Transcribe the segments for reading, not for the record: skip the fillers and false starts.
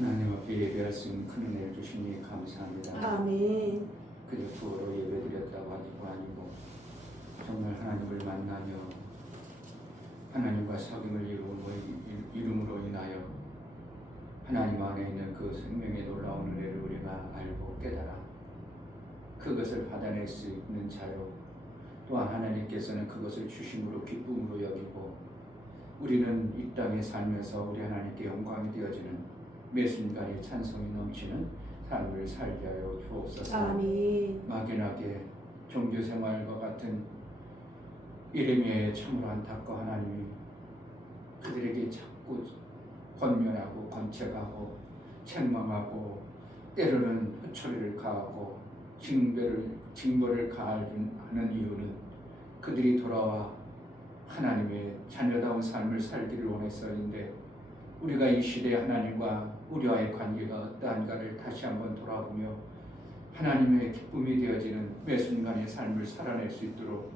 하나님 앞에 예배할 수 있는 큰 은혜를 주시니 감사합니다. 아멘. 그저 구호로 예배드렸다고 하기도 아니고 정말 하나님을 만나며 하나님과 사귐을 이룸으로 인하여 하나님 안에 있는 그 생명의 놀라운 은혜를 우리가 알고 깨달아 그것을 받아낼 수 있는 자요, 또한 하나님께서는 그것을 주심으로 기쁨으로 여기고 우리는 이 땅에 살면서 우리 하나님께 영광이 되어지는 매 순간에 찬송이 넘치는 삶을 살게 하여 주옵소서. 아멘. 막연하게 종교생활과 같은 이름에 참으로 안타까워 하나님이 그들에게 자꾸 권면하고 권책하고 책망하고 때로는 후처리를 가하고 징벌을 가하는 이유는 그들이 돌아와 하나님의 자녀다운 삶을 살기를 원해서인데, 우리가 이 시대에 하나님과 우리와의 관계가 어떠한가를 다시 한번 돌아보며 하나님의 기쁨이 되어지는 매 순간의 삶을 살아낼 수 있도록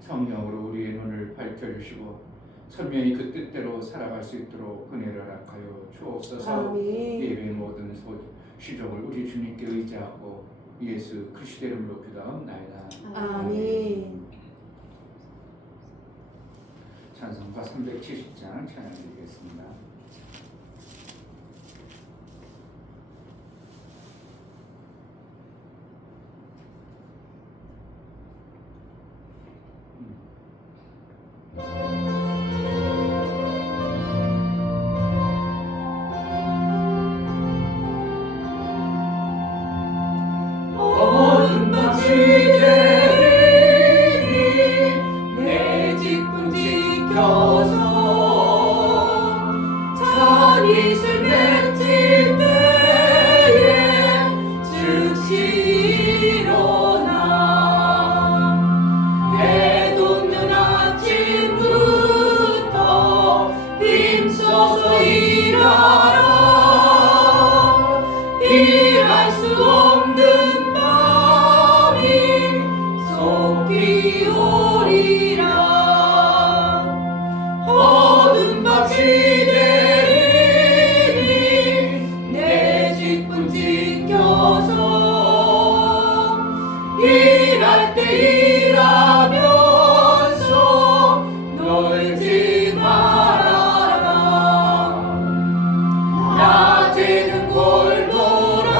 성령으로 우리의 눈을 밝혀주시고 선명히 그 뜻대로 살아갈 수 있도록 은혜를 허락하여 주옵소서. 아멘. 예배의 모든 시종을 우리 주님께 의지하고 예수 그리스도 이름으로 기도하옵나이다. 아멘. 찬송가 370장 찬양드리겠습니다. 어둠 밤 시대니 내 직분 지켜서 잔이슬 맺힐 때에 즉시 일어나 해 돋는 아침부터 힘써서 일하라. 일할 수 없는 밤이 속히 오리라. 어둠 밤 시대니 내 직분 지켜서 일할 때 일하면서 놀지 말아라. 낮에는 골몰아나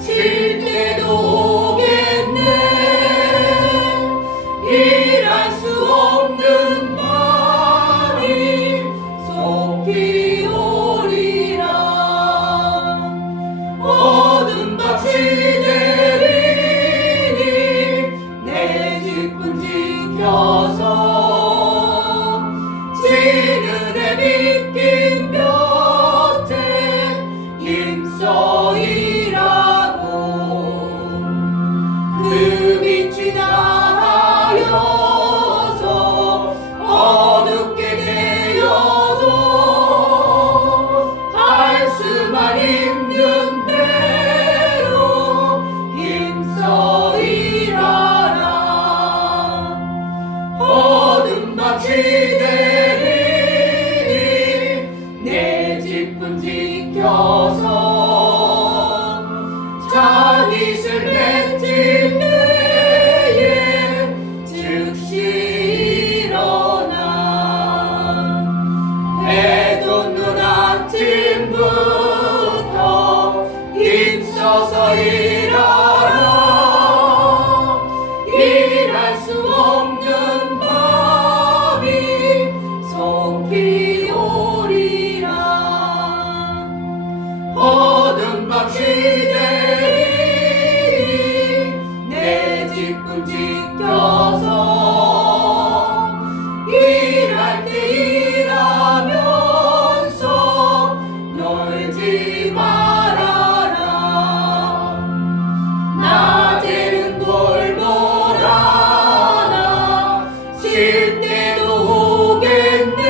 쉴 때도 오겠네. 일할 수 없는 밤이 속히 오리라. 어둠 밤 시대리니 내 직분 지켜서 지는의 믿긴 곁에 힘써 일하고 그 빛이 다하여서 어둡게 되어도 할 수만 있는 대로 힘써 일하라. 어둠 밤 시대리니 내 직분 지켜서 잔이슬 맺힐 때에 즉시 일어나 해 돋는 아침부터 힘써서 일하라. 일할 수 없는 밤이 속히 오리라. 어둠 밤 시대니 내 직분 지켜서 일할 때 일하면서 놀지 말아라. 낮에는 골몰아나 쉴 때도 오겠네.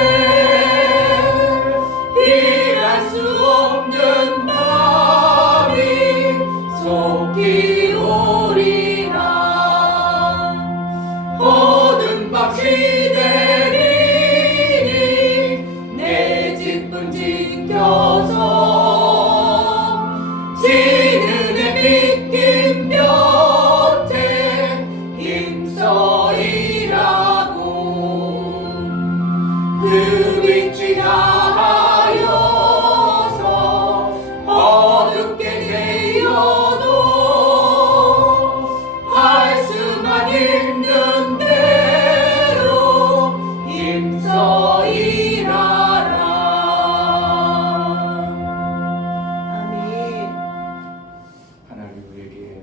빛이 나하여서 어둡게 되어도 할 수만 있는 대로 힘써 일하라. 아멘. 하나님 우리에게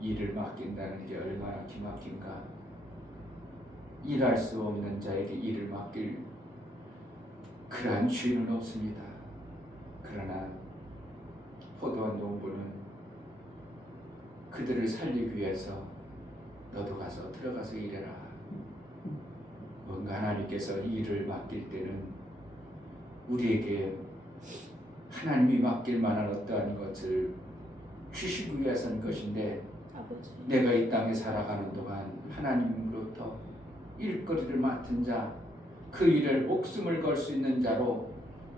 일을 맡긴다는 게 얼마나 기막힌가. 일할 수 없는 자에게 일을 맡길 그러한 죄는 없습니다. 그러나 포도원 농부는 그들을 살리기 위해서 너도 가서 들어가서 일해라. 뭔가 하나님께서 일을 맡길 때는 우리에게 하나님이 맡길 만한 어떠한 것을 주시기 위해서는 것인데, 아버지. 내가 이 땅에 살아가는 동안 하나님으로부터 일거리를 맡은 자, 그 일을 목숨을 걸 수 있는 자로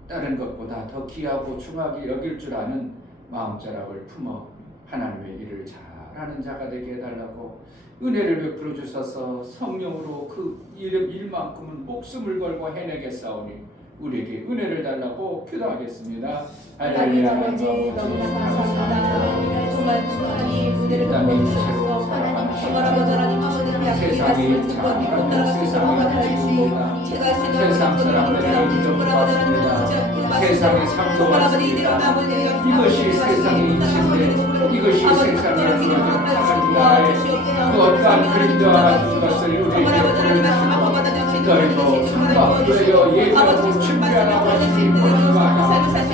다른 것보다 더 귀하고 중하게 여길 줄 아는 마음자락을 품어 하나님의 일을 잘하는 자가 되게 해달라고 은혜를 베풀어 주셔서 성령으로 그 일만큼은 목숨을 걸고 해내겠사오니 우리에게 은혜를 달라고 기도하겠습니다. 하나님 아버지 너무나 감사합니다. 정말 주하니 은혜를 베풀어 주셔서 하나님 정말 아버지 하나님 아버지 말씀을 듣고 믿고 따라가서 살아갈지 제가 세상 사람들의 인정받습니다. 세상의 상도받습니다. 이것이 세상의 이치인데, 이것이 세상을 주어진 하나님 나라의 그 어떠한 그림자와 같은 것을 우리에게 보여주시고 너희도 성막되어 예배하고 준비하라고 하시니 보니까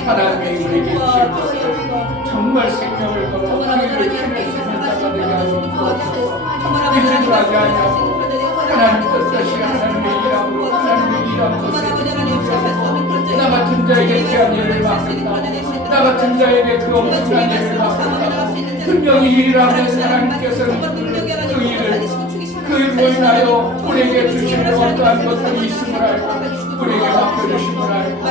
하나님의 우리에게 주실 것을 정말 생명을 걸어 우리를 해낼 수 있는 자가 되게 하여 주옵소서. 이질하지 아니하고 하나님 뜻대로 하나님의 일함으로 하나님의 일함 것을 나 같은 자에게 귀한 일을 맡긴다. 나 같은 자에게 그 엄청난 일을 맡긴다. 분명히 일하는 하나님께서는 그 일을 그 일로 인하여 우리에게 주시는 어떠한 것들이 있음을 알고 우리에게 맡겨주심을 알고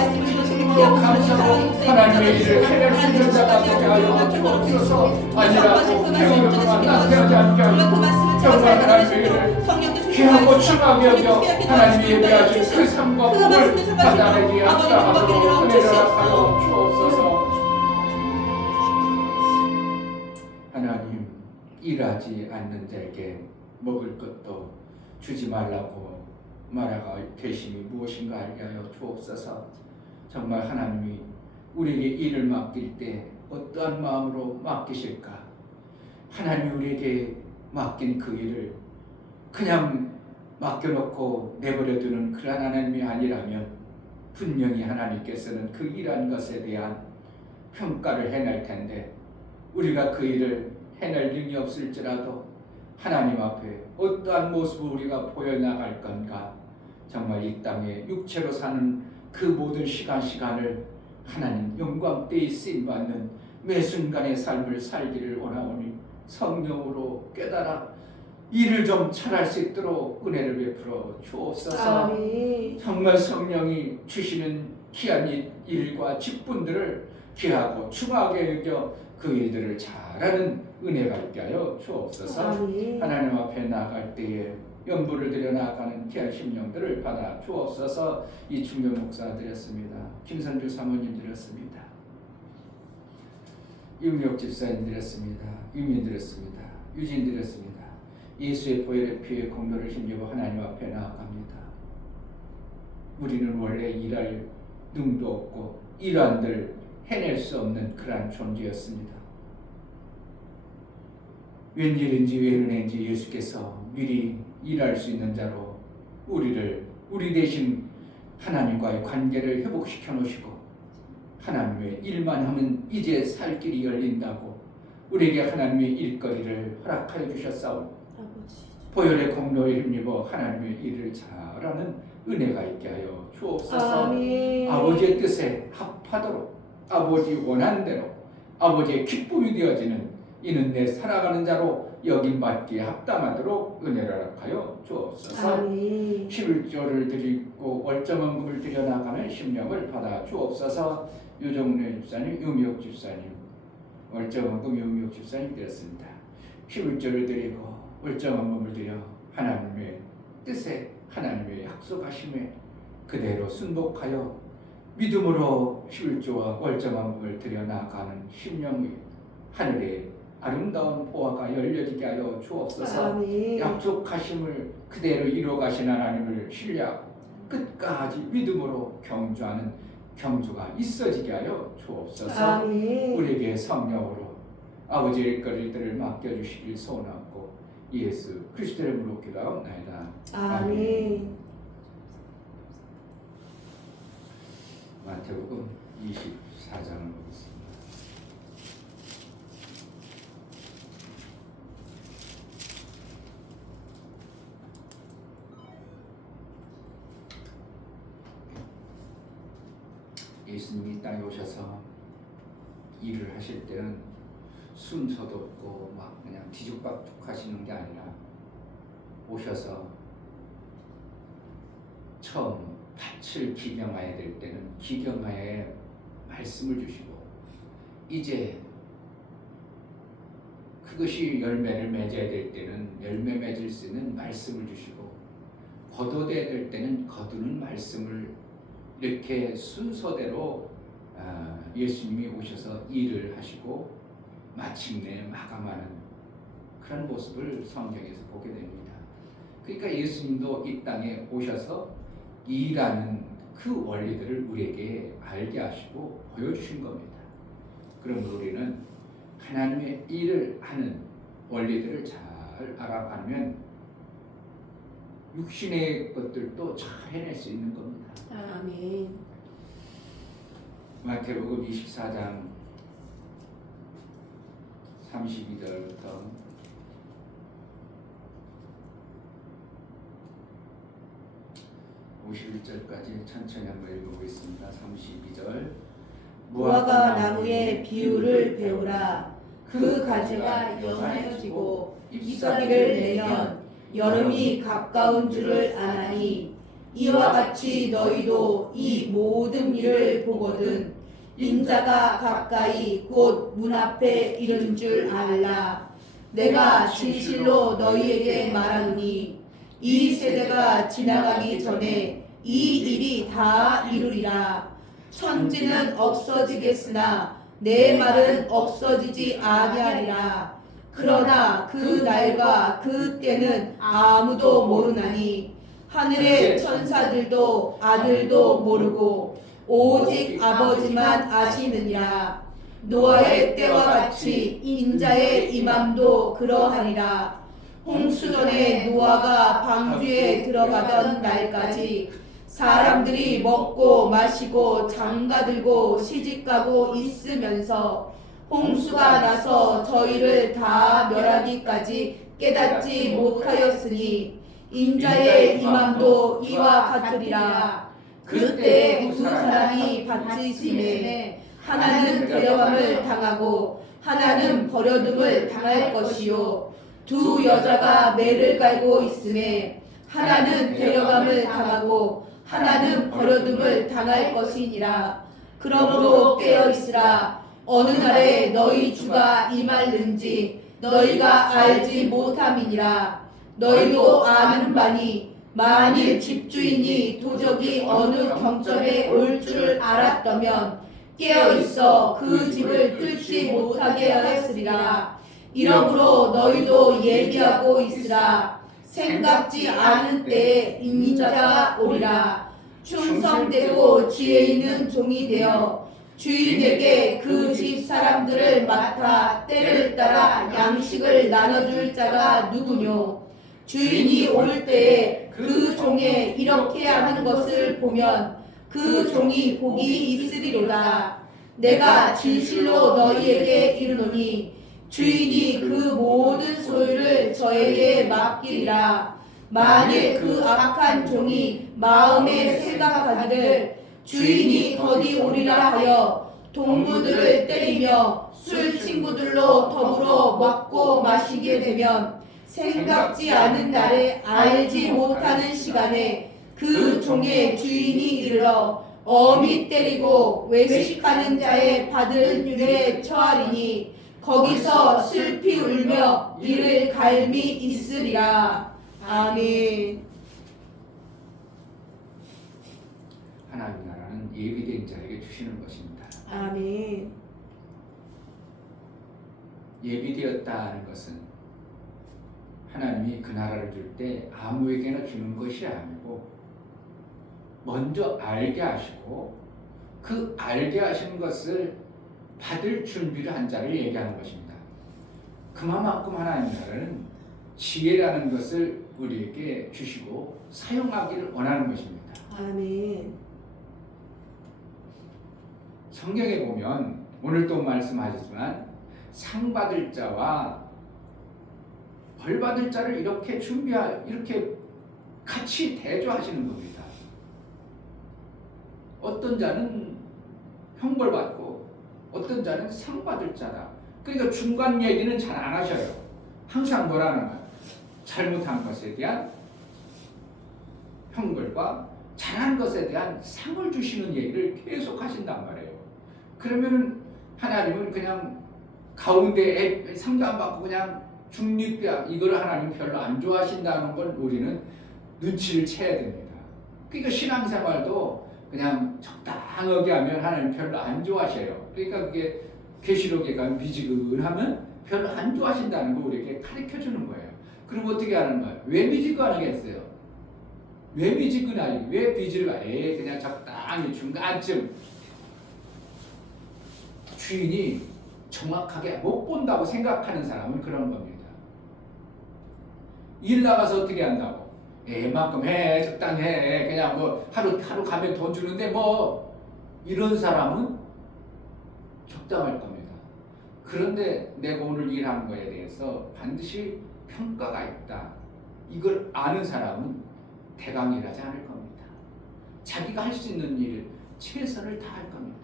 또 감사로 하나님의 일을 해낼 수 있는 자가 되게 하여 주옵소서. 아니라고 게으르거나 나태하지 않게 하고 정말 하나님의 일을 귀하고 중하게 여겨 하나님이 예배하신 그 삶과 복을 받아내기 합당하도록 은혜를 하여 주옵소서. 하나님, 일하지 않는 자에게 먹을 것도 주지 말라고 말하고 계심이 무엇인가 알게 하여 주옵소서. 정말 하나님이 우리에게 일을 맡길 때 어떠한 마음으로 맡기실까? 하나님이 우리에게 맡긴 그 일을 그냥 맡겨놓고 내버려두는 그러한 하나님이 아니라면 분명히 하나님께서는 그 일한 것에 대한 평가를 해낼 텐데, 우리가 그 일을 해낼 능이 없을지라도 하나님 앞에 어떠한 모습을 우리가 보여나갈 건가? 정말 이 땅에 육체로 사는 그 모든 시간을 하나님 영광 때에 쓰임받는 매 순간의 삶을 살기를 원하오니 성령으로 깨달아 일을 좀 잘할 수 있도록 은혜를 베풀어 주옵소서. 아멘. 정말 성령이 주시는 귀한 일과 직분들을 귀하고 중하게 여겨 그 일들을 잘하는 은혜가 있게 하여 주옵소서. 아멘. 하나님 앞에 나아갈 때에 연부를 드려 나아가는 귀한 심령들을 받아 주옵소서. 이충경 목사 드렸습니다. 김선주 사모님 드렸습니다. 이웅혁 집사님 드렸습니다. 유민 드렸습니다. 유진 드렸습니다. 예수의 보혈의 피의 공로를 힘입어 하나님 앞에 나아갑니다. 우리는 원래 일할 능도 없고 일한들 해낼 수 없는 그러한 존재였습니다. 웬일인지 왜 은혜인지 예수께서 미리 일할 수 있는 자로 우리 대신 하나님과의 관계를 회복시켜 놓으시고, 하나님의 일만 하면 이제 살 길이 열린다고 우리에게 하나님의 일거리를 허락하여 주셨사오니 보혈의 공로에 힘입어 하나님의 일을 잘하는 은혜가 있게 하여 주옵소서. 아멘. 아버지의 뜻에 합하도록, 아버지 원하는 대로 아버지의 기쁨이 되어지는 이는 내 살아가는 자로 여김받기에 합당하도록 은혜를 허락하여 주옵소서. 아멘. 11조를 드리고 월정헌금을 드려 나가는 심령을 받아 주옵소서. 유정래 집사님, 유미옥 집사님, 월정헌금 유미옥 집사님 드렸습니다. 11조를 드리고 월정헌금을 드려 하나님의 뜻에, 하나님의 약속하심에 그대로 순복하여 믿음으로 십일조와 월정함을 드려 나아가는 심령의 하늘에 아름다운 보화가 열려지게 하여 주옵소서. 아멘. 약속하심을 그대로 이루어가신 하나님을 신뢰하고 끝까지 믿음으로 경주하는 경주가 있어지게 하여 주옵소서. 아멘. 우리에게 성령으로 아버지의 일거리들을 맡겨주시길 소원하고 예수 그리스도의 이름으로 기도하옵나이다. 아멘. 마태복음 24장을 보겠습니다. 예수님이 땅에 오셔서 일을 하실 때는 순서도 없고 막 그냥 뒤죽박죽 하시는 게 아니라 오셔서 처음 밭을 기경해야 될 때는 기경하에 말씀을 주시고 이제 그것이 열매를 맺어야 될 때는 열매 맺을 수 있는 말씀을 주시고 거둬야 될 때는 거두는 말씀을 이렇게 순서대로 예수님이 오셔서 일을 하시고 마침내 마감하는 그런 모습을 성경에서 보게 됩니다. 그러니까 예수님도 이 땅에 오셔서 일하는 그 원리들을 우리에게 알게 하시고 보여주신 겁니다. 그러므로 우리는 하나님의 일을 하는 원리들을 잘 알아가면 육신의 것들도 잘 해낼 수 있는 겁니다. 아멘. 마태복음 24장 32절부터 51절까지 천천히 한번 읽어보겠습니다. 32절 무화과 나무의 비유를 배우라. 그 가지가 연하여지고 잎사귀를 내면 여름이 가까운 줄을 아나니 이와 같이 너희도 이 모든 일을 보거든 인자가 가까이 곧 문 앞에 이른 줄 알라. 내가 진실로 너희에게 말하노니 이 세대가 지나가기 전에 이 일이 다 이루리라. 천지는 없어지겠으나 내 말은 없어지지 아니하리라. 그러나 그 날과 그 때는 아무도 모르나니 하늘의 천사들도 아들도 모르고 오직 아버지만 아시느니라. 노아의 때와 같이 인자의 임함도 그러하리라. 홍수전에 노아가 방주에 들어가던 날까지 사람들이 먹고 마시고 장가들고 시집가고 있으면서 홍수가 나서 저희를 다 멸하기까지 깨닫지 못하였으니 인자의 임함도 이와 같으리라. 그때 두 사람이 받으심에 하나는 데려감을 당하고 하나는 버려둠을 당할 것이요 두 여자가 매를 갈고 있음에 하나는 데려감을 당하고 하나는 버려둠을 당할 것이니라. 그러므로 깨어 있으라. 어느 날에 너희 주가 임할는지 너희가 알지 못함이니라. 너희도 아는 바니 만일 집주인이 도적이 어느 경점에 올 줄 알았다면 깨어 있어 그 집을 뚫지 못하게 하였으리라. 이러므로 너희도 예비하고 있으라. 생각지 않은 때에 인자가 오리라. 충성되고 지혜 있는 종이 되어 주인에게 그 집 사람들을 맡아 때를 따라 양식을 나눠줄 자가 누구뇨? 주인이 올 때에 그 종에 이렇게 하는 것을 보면 그 종이 복이 있으리로다. 내가 진실로 너희에게 이르노니 주인이 그 모든 소유를 저에게 맡기리라. 만일 그 악한 종이 마음에 생각하기를 주인이 더디 오리라 하여 동무들을 때리며 술 친구들로 더불어 먹고 마시게 되면 생각지 않은 날에 알지 못하는 시간에 그 종의 주인이 이르러 엄히 때리고 외식하는 자의 받을 율에 처하리니 거기서 슬피 울며 이를 갈미 있으리라. 아멘. 하나님 나라는 예비된 자에게 주시는 것입니다. 아멘. 예비되었다는 것은 하나님이 그 나라를 줄 때 아무에게나 주는 것이 아니고 먼저 알게 하시고 그 알게 하신 것을 받을 준비를 한 자를 얘기하는 것입니다. 그만큼 하나님 나라는 지혜라는 것을 우리에게 주시고 사용하기를 원하는 것입니다. 아멘. 성경에 보면 오늘 또 말씀하셨지만 상 받을 자와 벌 받을 자를 이렇게 이렇게 같이 대조하시는 겁니다. 어떤 자는 형벌 받고 어떤 자는 상 받을 자다. 그러니까 중간 얘기는 잘 안 하셔요. 항상 뭐라는 거야? 잘못한 것에 대한 형벌과 잘한 것에 대한 상을 주시는 얘기를 계속 하신단 말이에요. 그러면은 하나님은 그냥 가운데에 상도 안 받고 그냥 중립이야. 이걸 하나님 별로 안 좋아하신다는 걸 우리는 눈치를 채야 됩니다. 그러니까 신앙생활도 그냥 적당하게 하면 하나님 별로 안 좋아하셔요. 그러니까 그게 계시록에 가면 미지근하면 별로 안 좋아하신다는 거 우리에게 가르쳐 주는 거예요. 그럼 어떻게 하는 거예요? 왜 미지근하겠어요? 왜 미지근하니? 왜 비지를 가? 그냥 적당히 중간쯤 주인이 정확하게 못 본다고 생각하는 사람은 그런 겁니다. 일 나가서 어떻게 한다고? 이만큼 해, 적당히 해. 그냥 뭐 하루 가면 돈 주는데 뭐 이런 사람은 적당할 겁니다. 그런데 내가 오늘 일하는 거에 대해서 반드시 평가가 있다. 이걸 아는 사람은 대강일하지 않을 겁니다. 자기가 할 수 있는 일을 최선을 다할 겁니다.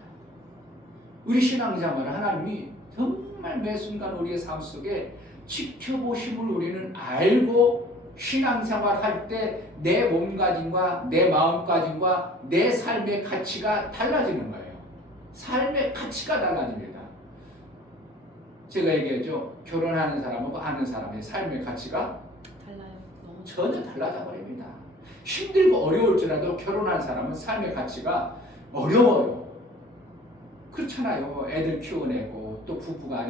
우리 신앙생활은 하나님이 정말 매 순간 우리의 삶 속에 지켜보심을 우리는 알고 신앙생활 할 때 내 몸가짐과 내 마음가짐과 내 삶의 가치가 달라지는 거예요. 삶의 가치가 달라집니다. 제가 얘기했죠. 결혼하는 사람하고 아는 사람의 삶의 가치가 달라요. 너무 전혀 달라져 버립니다. 힘들고 어려울지라도 결혼한 사람은 삶의 가치가 어려워요. 그렇잖아요. 애들 키워내고 또 부부가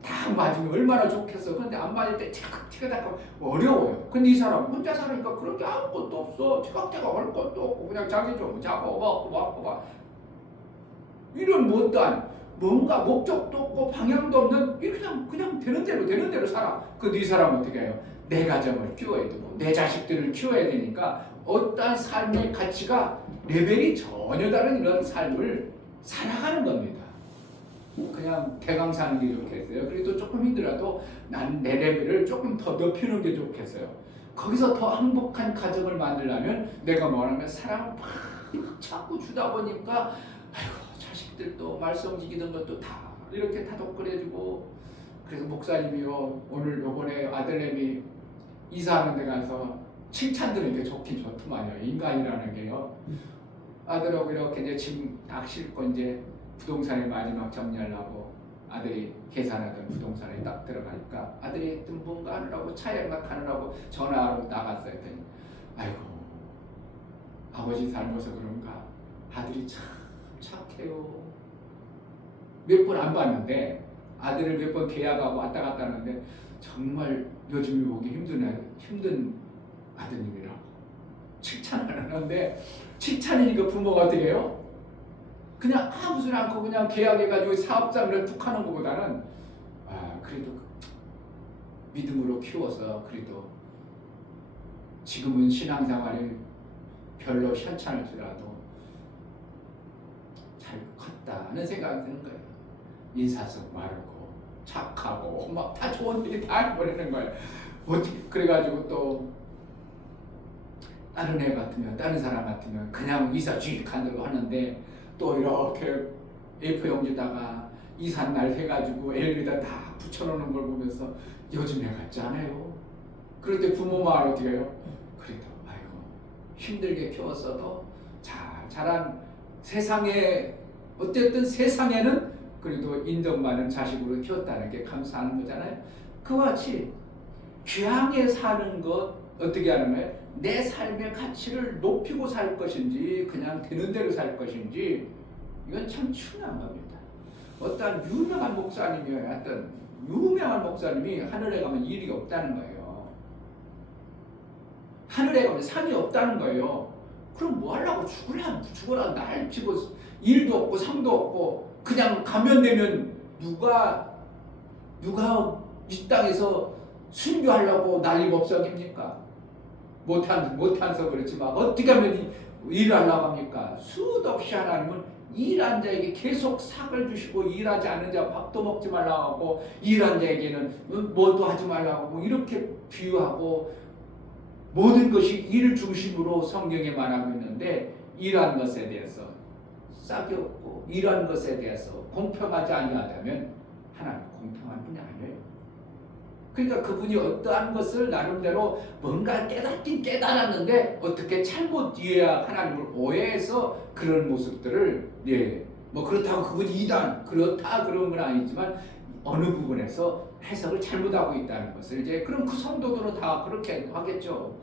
딱 맞으면 얼마나 좋겠어. 그런데 안 맞을 때 티격태격 어려워요. 근데 이 사람 혼자 사니까 그런 게 아무것도 없어. 티격태격 할 것도 없고 그냥 자기 좀 잡아봐. 이런 못한 뭔가 목적도 없고 방향도 없는 그냥 되는 대로 살아. 이 사람은 어떻게 해요? 내 가정을 키워야 되고 내 자식들을 키워야 되니까 어떠한 삶의 가치가 레벨이 전혀 다른 이런 삶을 살아가는 겁니다. 그냥 대강 사는 게 좋겠어요. 그래도 조금 힘들어도 난 내 레벨을 조금 더 높이는 게 좋겠어요. 거기서 더 행복한 가정을 만들려면 내가 뭐라면 사랑을 막 자꾸 주다 보니까 아이고 자식들도 말썽 지기던 것도 다 이렇게 다독거려주고 그래서 목사님이요 오늘 요번에 아들내미 이사하는 데 가서 칭찬 들으니까 좋긴 좋더만요. 인간이라는 게요. 아들하고 이렇게 이제 짐 딱 싣고 이제 부동산에 마지막 정리하려고 아들이 계산하던 부동산에 딱 들어가니까 아들이 뭔가 하느라고 차 연락하느라고 전화하러 나갔어요. 했더니 아이고 아버지 닮아서 그런가 아들이 참 착해요. 몇 번 안 봤는데 아들을 몇 번 계약하고 왔다 갔다 하는데 정말 요즘에 보기 힘든 아드님이라고 칭찬을 하는데 칭찬이니까 부모가 어떻게 해요? 그냥 아무 소리 않고 그냥 계약해가지고 사업장을 툭 하는 것보다는 그래도 믿음으로 키워서 그래도 지금은 신앙생활이 별로 현찮을지라도 잘 컸다는 생각이 드는 거예요. 인사성 마르고 착하고 막 다 좋은 일이 다 해버리는 거예요. 어떻게 그래가지고 또 다른 애 같으면 다른 사람 같으면 그냥 이사 주익한다고 하는데 또 이렇게 A4 용지다가 이삿날 해가지고 엘비다 다 붙여놓는 걸 보면서 요즘 애 같지 않아요? 그럴 때 부모 마음 어떻게 해요? 그래도 아이고 힘들게 키웠어도 자란 세상에 어쨌든 세상에는 그래도 인정받는 자식으로 키웠다는 게 감사하는 거잖아요. 그와 같이 귀하게 사는 것 어떻게 하는 거예요? 내 삶의 가치를 높이고 살 것인지 그냥 되는 대로 살 것인지 이건 참 중요한 겁니다. 어떤 유명한 목사님이 하늘에 가면 일이 없다는 거예요. 하늘에 가면 상이 없다는 거예요. 그럼 뭐 하려고 죽으라 날 피고 일도 없고 상도 없고 그냥 가면 되면 누가 이 땅에서 순교하려고 난리법석입니까? 못한서 그렇지만 어떻게 하면 일을 하려고 합니까? 수도 없이 하나님은 일한 자에게 계속 삭을 주시고 일하지 않은 자 밥도 먹지 말라고 하고 일한 자에게는 뭐도 하지 말라고 하고 이렇게 비유하고 모든 것이 일 중심으로 성경에 말하고 있는데 일한 것에 대해서 싹이 없고 일한 것에 대해서 공평하지 아니하다면 하나님 공평한 분이 아니에요. 그러니까 그분이 어떠한 것을 나름대로 뭔가 깨닫긴 깨달았는데 어떻게 잘못 이해야 하나님을 오해해서 그런 모습들을 뭐 그렇다고 그분이 이단 그렇다 그런 건 아니지만 어느 부분에서 해석을 잘못하고 있다는 것을 이제 그럼 그 성도들은 다 그렇게 하겠죠.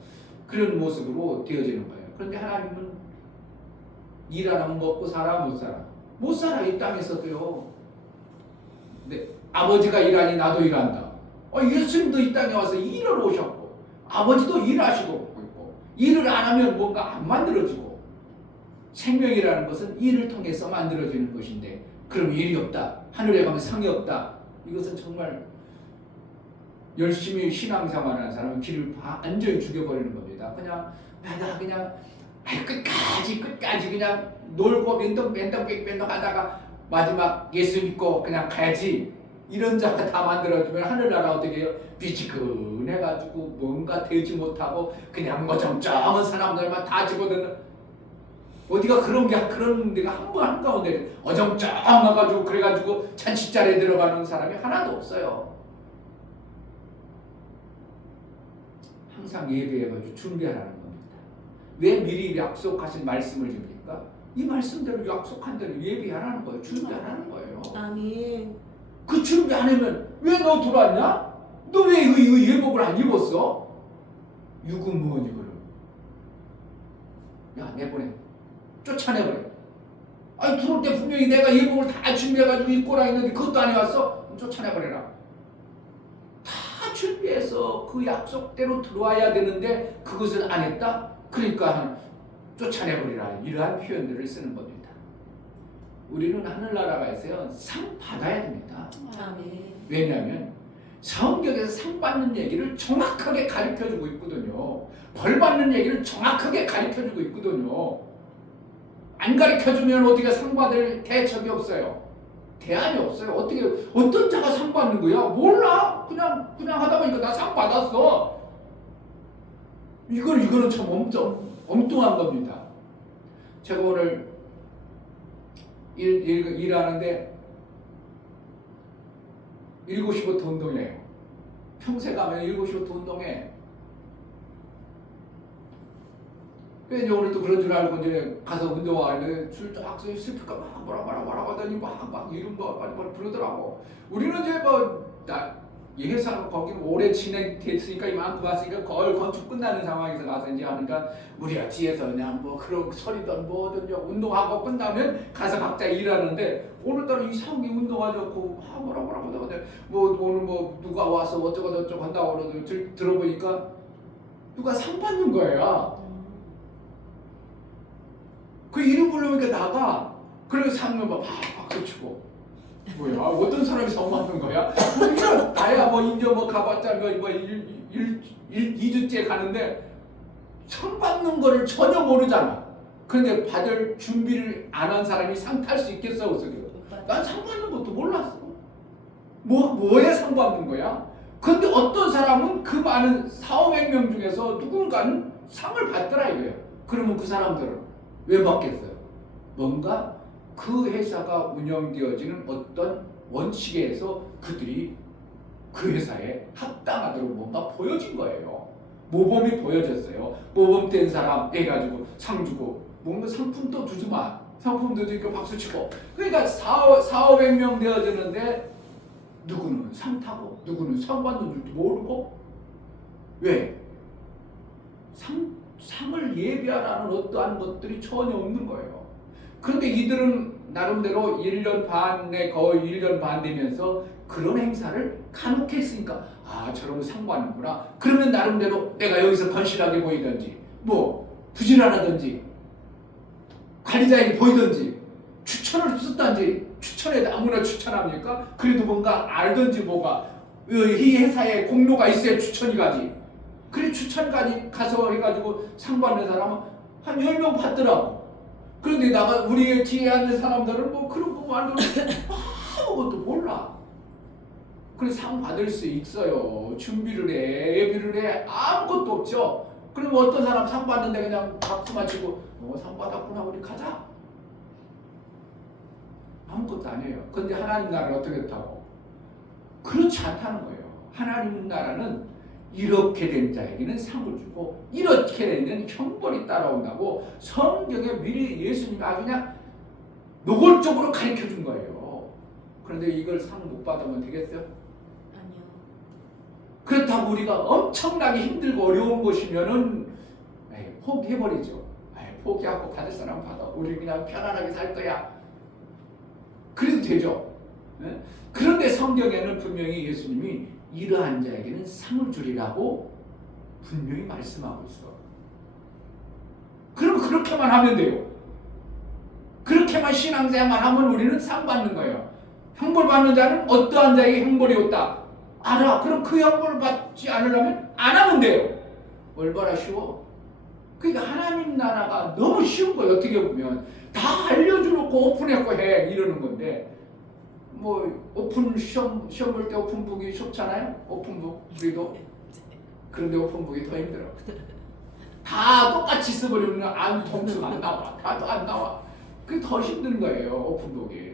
그런 모습으로 되어지는 거예요. 그런데 하나님은 일 안 하면 먹고 살아 못 살아? 못 살아 이 땅에서도요. 근데 아버지가 일하니 나도 일한다. 예수님도 이 땅에 와서 일을 오셨고 아버지도 일하시고 있고 일을 안 하면 뭔가 안 만들어지고 생명이라는 것은 일을 통해서 만들어지는 것인데 그럼 일이 없다. 하늘에 가면 상이 없다. 이것은 정말 열심히 신앙생활하는 사람은 길을 완전히 죽여버리는 겁니다. 그냥 내가 그냥 끝까지 그냥 놀고 맨덕 하다가 마지막 예수 믿고 그냥 가야지. 이런 자가 다 만들어주면 하늘나라 어떻게 해요? 비지근해가지고 뭔가 되지 못하고 그냥 정쩡한 사람들만 다 집어드는 어디가 그런 데가 한가운데 어정쩡해가지고 그래가지고 잔치자리에 들어가는 사람이 하나도 없어요. 항상 예배해가지고 준비하라는 겁니다. 왜 미리 약속하신 말씀을 줍니까? 이 말씀대로 약속한 대로 예배하라는 거예요. 준비하라는 거예요. 아멘. 그 준비 안 하면 왜 너 들어왔냐? 너 왜 이거 예복을 안 입었어? 유구무원이 그럼. 야 내보내. 쫓아내버려. 아니 들어올 때 분명히 내가 예복을 다 준비해가지고 입고 라 했는데 그것도 안 해왔어? 쫓아내버려라. 다 준비해서 그 약속대로 들어와야 되는데 그것을 안 했다? 그러니까 쫓아내버리라. 이러한 표현들을 쓰는 겁니다. 우리는 하늘나라에서요 상 받아야 됩니다. 아멘. 왜냐하면 성경에서 상 받는 얘기를 정확하게 가르쳐주고 있거든요. 벌 받는 얘기를 정확하게 가르쳐주고 있거든요. 안 가르쳐주면 어디가 상 받을 대책이 없어요. 대안이 없어요. 어떤 자가 상 받는 거야? 몰라. 그냥 하다 보니까 나 상 받았어. 이거는 참 엉뚱한 겁니다. 제가 오늘 일하는데 7시부터 운동해요. 평생 가면 7시부터 운동해. 그래서 이제 오늘도 그런 줄 알고 이제 가서 운동하는데 줄딱 스피커 막 뭐라 하더니 막 이름 빨리 부르더라고. 우리는 이제 예회사 거기는 오래 진행됐으니까 이만큼 왔으니까 거의 건축 끝나는 상황에서 가서 이제 하니까 우리가 뒤에서 그냥 뭐 그런 소리든 뭐든 운동하고 끝나면 가서 각자 일하는데 오늘따라 이상하게 운동하지 않고 뭐라 하더니 뭐 오늘 뭐 누가 와서 어쩌고 한다고 그러더니 들어보니까 누가 상 받는 거야. 그 이름 부르니까 나가. 그래서 상을 막 치고 뭐야? 어떤 사람이 상 받는 거야? 나야 이제 가봤자 2주째 가는데 상 받는 거를 전혀 모르잖아. 그런데 받을 준비를 안 한 사람이 상 탈 수 있겠어? 난 상 받는 것도 몰랐어. 뭐에 상 받는 거야? 근데 어떤 사람은 그 많은 400~500명 중에서 누군가는 상을 받더라 이거예요. 그러면 그 사람들은 왜 받겠어요? 뭔가 그 회사가 운영되어지는 어떤 원칙에서 그들이 그 회사에 합당하도록 뭔가 보여진 거예요. 모범이 보여졌어요. 모범된 사람 해가지고 상 주고 뭔가 상품도 주지 마. 상품도 주니까 박수 치고. 그러니까 400~500명 되어지는데 누구는 상 타고 누구는 상 받는 줄도 모르고 왜? 상 상을 예비하라는 어떠한 것들이 전혀 없는 거예요. 그런데 이들은 나름대로 1년 반에 거의 1년 반 되면서 그런 행사를 간혹 했으니까 저런 거 상 받는구나. 그러면 나름대로 내가 여기서 건실하게 보이든지 뭐 부지런하든지 관리자에게 보이든지 추천을 썼든지 추천에 아무나 추천합니까? 그래도 뭔가 알든지 뭐가 이 회사에 공로가 있어야 추천이 가지. 그래 추천까지 가서 해가지고 상 받는 사람은 한 10명 받더라고. 그런데 우리 뒤에 앉은 사람들은 뭐 그런 거 말고 아무것도 몰라. 그래서 상 받을 수 있어요. 준비를 해, 예비를 해, 아무것도 없죠. 그럼 어떤 사람 상 받는데 그냥 박수 맞히고 상 받았구나 우리 가자. 아무것도 아니에요. 근데 하나님 나라는 어떻게 했다고? 그렇지 않다는 거예요. 하나님 나라는 이렇게 된 자에게는 상을 주고 이렇게 되는 형벌이 따라온다고 성경에 미리 예수님이 아주 그냥 노골적으로 가르쳐 준 거예요. 그런데 이걸 상 못 받으면 되겠어요? 아니요. 그렇다고 우리가 엄청나게 힘들고 어려운 것이면은 포기해버리죠. 포기하고 받을 사람 받아. 우리 그냥 편안하게 살 거야. 그래도 되죠. 네? 그런데 성경에는 분명히 예수님이 이러한 자에게는 상을 주리라고 분명히 말씀하고 있어. 그럼 그렇게만 하면 돼요. 그렇게만 신앙생활만 하면 우리는 상 받는 거예요. 형벌 받는 자는 어떠한 자에게 형벌이 왔다 알아. 그럼 그 형벌을 받지 않으려면 안 하면 돼요. 얼마나 쉬워? 그러니까 하나님 나라가 너무 쉬운 거예요. 어떻게 보면 다 알려주놓고 오픈했고 해 이러는 건데 뭐 오픈 시험 볼 때 오픈북이 쉽잖아요. 오픈북 우리도. 그런데 오픈북이 더 힘들어. 다 똑같이 써버리면 점수가 안 나와. 다도 안 나와. 그게 더 힘든 거예요. 오픈북이.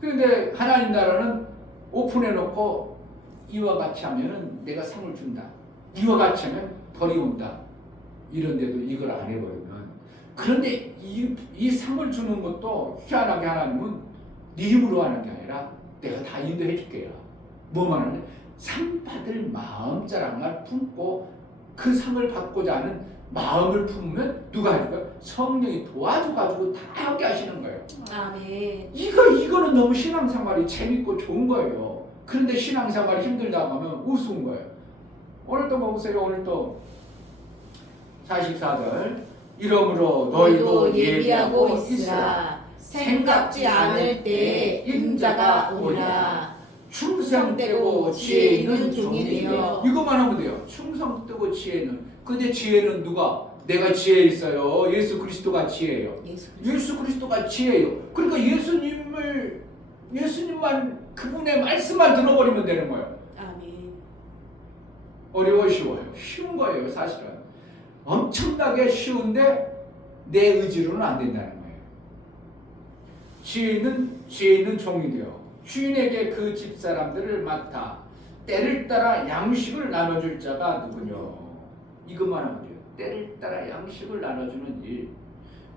그런데 하나님 나라는 오픈해놓고 이와 같이 하면은 내가 상을 준다. 이와 같이 하면 벌이 온다. 이런데도 이걸 안 해버리면. 그런데 이 상을 주는 것도 희한하게 하나님은 네 힘으로 하는 게 아니라 내가 다 인도해 줄게요. 뭐만 하면 상 받을 마음자랑을 품고 그 상을 받고자 하는 마음을 품으면 누가 해줄까요? 성령이 도와줘가지고 다 하게 하시는 거예요. 아멘. 이거는 너무 신앙생활이 재밌고 좋은 거예요. 그런데 신앙생활이 힘들다고 하면 우스운 거예요. 오늘 또 보세요. 오늘 또 44절 이러므로 너희도 예비하고 있으라. 생각지 않을 때 인자가 오리라. 충성되고 지혜 있는 종이 되어. 이것만 하면 돼요. 충성되고 지혜 있는. 근데 지혜는 누가? 내가 지혜 있어요. 예수 그리스도가 지혜예요. 예수 그리스도가 지혜예요. 그러니까 예수님만 그분의 말씀만 들어버리면 되는 거예요. 아멘. 어려워 쉬워요? 쉬운 거예요. 사실은 엄청나게 쉬운데 내 의지로는 안 된다는 거예요. 지혜 있는 종이 되어 주인에게 그 집사람들을 맡아 때를 따라 양식을 나눠줄 자가 누구냐. 이것만 하면 돼요. 때를 따라 양식을 나눠주는 일.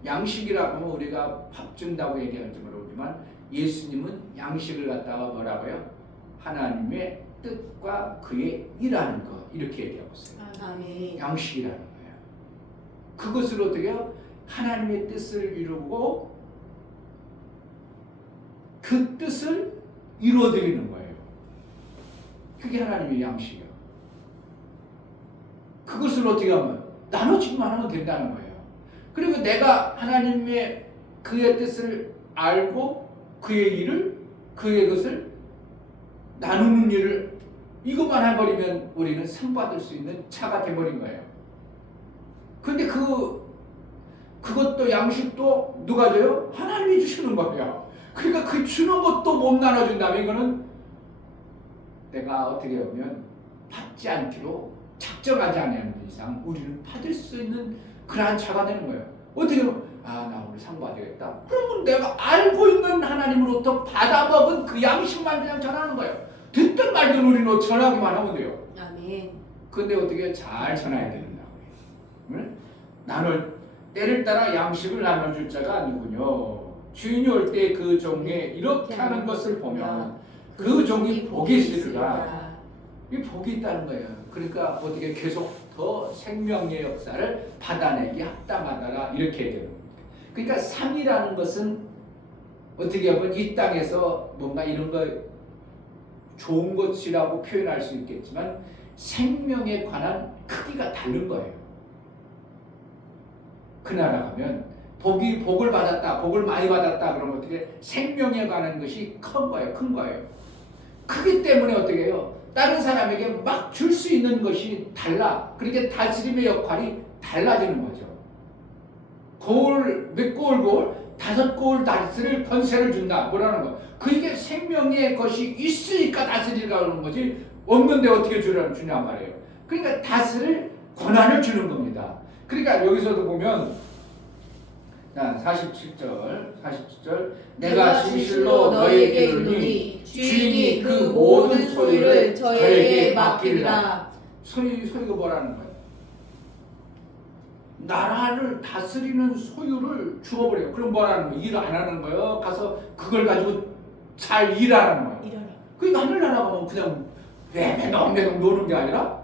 양식이라고 하면 우리가 밥 준다고 얘기할지 모르지만 예수님은 양식을 갖다가 뭐라고요? 하나님의 뜻과 그의 일하는 것 이렇게 얘기하고 있어요. 아멘. 양식이라는 거예요. 그것을 어떻게 해요? 하나님의 뜻을 이루고 그 뜻을 이루어드리는 거예요. 그게 하나님의 양식이에요. 그것을 어떻게 하면 나눠주기만 하면 된다는 거예요. 그리고 내가 하나님의 그의 뜻을 알고 그의 일을 그의 것을 나누는 일을 이것만 해버리면 우리는 상 받을 수 있는 자가 돼버린 거예요. 근데 그것도 양식도 누가 줘요? 하나님이 주시는 거예요. 그러니까 그 주는 것도 못 나눠준다면 이거는 내가 어떻게 보면 받지 않기로 작정하지 않는 이상 우리는 받을 수 있는 그러한 자가 되는 거예요. 어떻게 보면 나 오늘 상 받아야겠다. 그러면 내가 알고 있는 하나님으로부터 받아먹은 그 양식만 그냥 전하는 거예요. 듣든 말든 우리는 전하기만 하면 돼요. 아멘. 근데 어떻게 잘 전해야 된다고 해요. 때를 따라 양식을 나눠줄 자가 누구냐. 주인이 올 때 그 종에 이렇게 하는 것을 보면 그 종이 복이 있으리라. 이 복이 있다는 거예요. 그러니까 어떻게 계속 더 생명의 역사를 받아내기 합당하다가 이렇게 되는 겁니다. 그러니까 삶이라는 것은 어떻게 보면 이 땅에서 뭔가 이런 거 좋은 것이라고 표현할 수 있겠지만 생명에 관한 크기가 다른 거예요. 그 나라 가면 복을 받았다, 복을 많이 받았다 그러면 어떻게 생명에 관한 것이 큰 거예요, 큰 거예요. 크기 때문에 어떻게 해요? 다른 사람에게 막 줄 수 있는 것이 달라. 그렇게 다스림의 역할이 달라지는 거죠. 몇 고울, 5고울 다스릴 권세를 준다. 뭐라는 거? 그게 생명의 것이 있으니까 다스리라고 그러는 거지. 없는데 어떻게 주냐 말이에요. 그러니까 다스릴 권한을 주는 겁니다. 그러니까 여기서도 보면 47절 내가 진실로 너희에게 이르노니 주인이 그 모든 소유를 저에게 맡기리라. 소유가 뭐라는 거예요? 나라를 다스리는 소유를 주어버려요. 그럼 뭐라는 거예요? 일 안 하는 거예요? 가서 그걸 가지고 잘 일하는 거예요. 일어나. 그 하늘나라가 그냥 매매동 노는 게 아니라